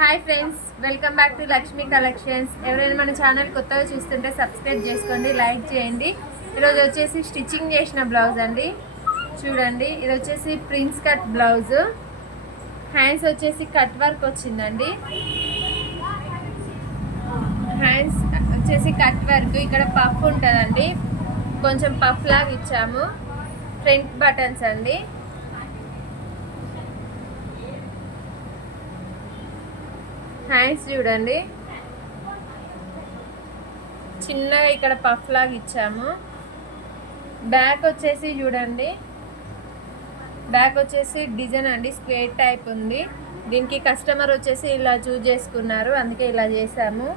Hi friends, welcome back to Lakshmi collections. ఎవరైనా మన channel కొత్తగా చూస్తుంటే సబ్స్క్రైబ్ చేసుకోండి, లైక్ చేయండి. ఈరోజు వచ్చేసి స్టిచ్చింగ్ చేసిన బ్లౌజ్ అండి. చూడండి, ఇది వచ్చేసి ప్రిన్స్ కట్ బ్లౌజ్. హ్యాండ్స్ వచ్చేసి కట్ వర్క్ వచ్చిందండి. హ్యాండ్స్ వచ్చేసి కట్ వర్క్, ఇక్కడ పఫ్ ఉంటుందండి, కొంచెం పఫ్ లాగా ఇచ్చాము. ఫ్రంట్ బటన్స్ అండి. హ్యాండ్స్ చూడండి, చిన్నగా ఇక్కడ పఫ్ లాగా ఇచ్చాము. బ్యాక్ వచ్చేసి చూడండి, బ్యాక్ వచ్చేసి డిజైన్ అండి, స్క్వేర్ టైప్ ఉంది. దీనికి కస్టమర్ వచ్చేసి ఇలా చూజ్ చేసుకున్నారు, అందుకే ఇలా చేసాము.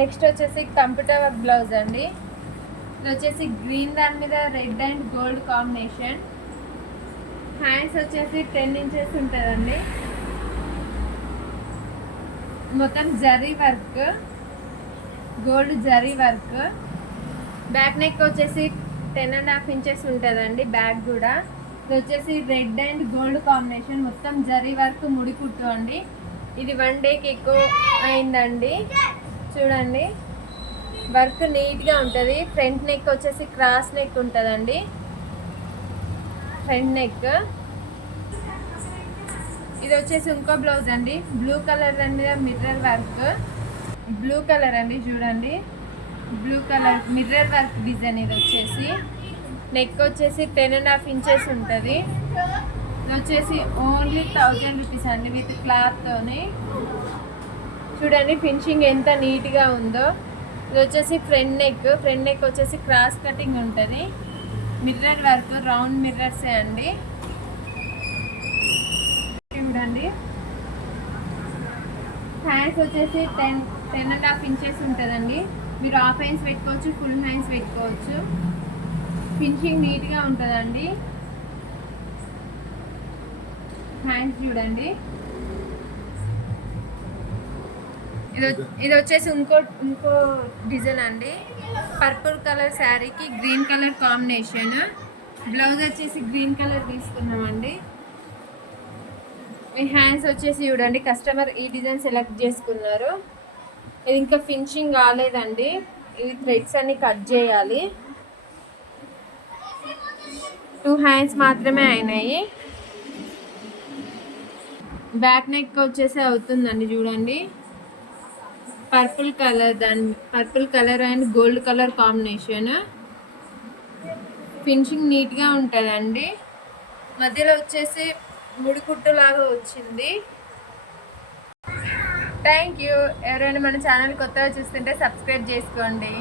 నెక్స్ట్ వచ్చేసి కంప్యూటర్ వర్క్ బ్లౌజ్ అండి. ఇది వచ్చేసి గ్రీన్ దాని మీద red and gold combination. Hands వచ్చేసి 10 ఇంచెస్ ఉంటుందండి. మొత్తం zari work, gold zari work. Back neck వచ్చేసి 10.5 ఇంచెస్ ఉంటుందండి. బ్యాక్ కూడా ఇది వచ్చేసి రెడ్ అండ్ గోల్డ్ కాంబినేషన్, మొత్తం జరీ వర్క్, ముడి కుట్టు అండి. ఇది 1 డేకి ఎక్కువ అయిందండి. చూడండి, వర్క్ నీట్గా ఉంటుంది. ఫ్రంట్ నెక్ వచ్చేసి క్రాస్ నెక్ ఉంటుందండి. Front neck. ఇది వచ్చేసి ఇంకో బ్లౌజ్ అండి, బ్లూ కలర్ అండి, మిర్రర్ వర్క్. బ్లూ కలర్ అండి, చూడండి, blue colour mirror work design. ఇది వచ్చేసి నెక్ వచ్చేసి 10.5 ఇంచెస్ ఉంటుంది. ఇది వచ్చేసి ఓన్లీ 1000 రూపీస్ అండి, విత్ క్లాత్తోని. చూడండి ఫినిషింగ్ ఎంత నీట్గా ఉందో. ఇది వచ్చేసి ఫ్రంట్ నెక్. ఫ్రంట్ నెక్ వచ్చేసి క్రాస్ కటింగ్ ఉంటుంది. మిర్రర్ వర్క్, రౌండ్ మిర్రర్సే అండి. చూడండి, హ్యాండ్స్ వచ్చేసి 10.5 ఇంచెస్ ఉంటుందండి. మీరు హాఫ్ హ్యాండ్స్ పెట్టుకోవచ్చు, ఫుల్ హ్యాండ్స్ పెట్టుకోవచ్చు. ఫినిషింగ్ నీట్గా ఉంటుందండి. హ్యాండ్స్ చూడండి. ఇది వచ్చేసి ఇంకో డిజైన్ అండి. పర్పుల్ కలర్ శారీకి గ్రీన్ కలర్ కాంబినేషన్. బ్లౌజ్ వచ్చేసి గ్రీన్ కలర్ తీసుకున్నామండి. ఈ హ్యాండ్స్ వచ్చేసి చూడండి, కస్టమర్ ఈ డిజైన్ సెలెక్ట్ చేసుకున్నారు. ఇది ఇంకా ఫినిషింగ్ కాలేదండి, ఇది థ్రెడ్స్ అన్ని కట్ చేయాలి. 2 హ్యాండ్స్ మాత్రమే అయినాయి. బ్యాక్ నెక్ వచ్చేసి అవుతుందండి. చూడండి, purple colour and gold colour combination. Finishing నీట్గా ఉంటుందండి. మధ్యలో వచ్చేసి ముడి కుట్టు లాగా వచ్చింది. Thank you. ఎవరైనా మన ఛానల్ కొత్తగా చూస్తుంటే సబ్స్క్రైబ్ చేసుకోండి.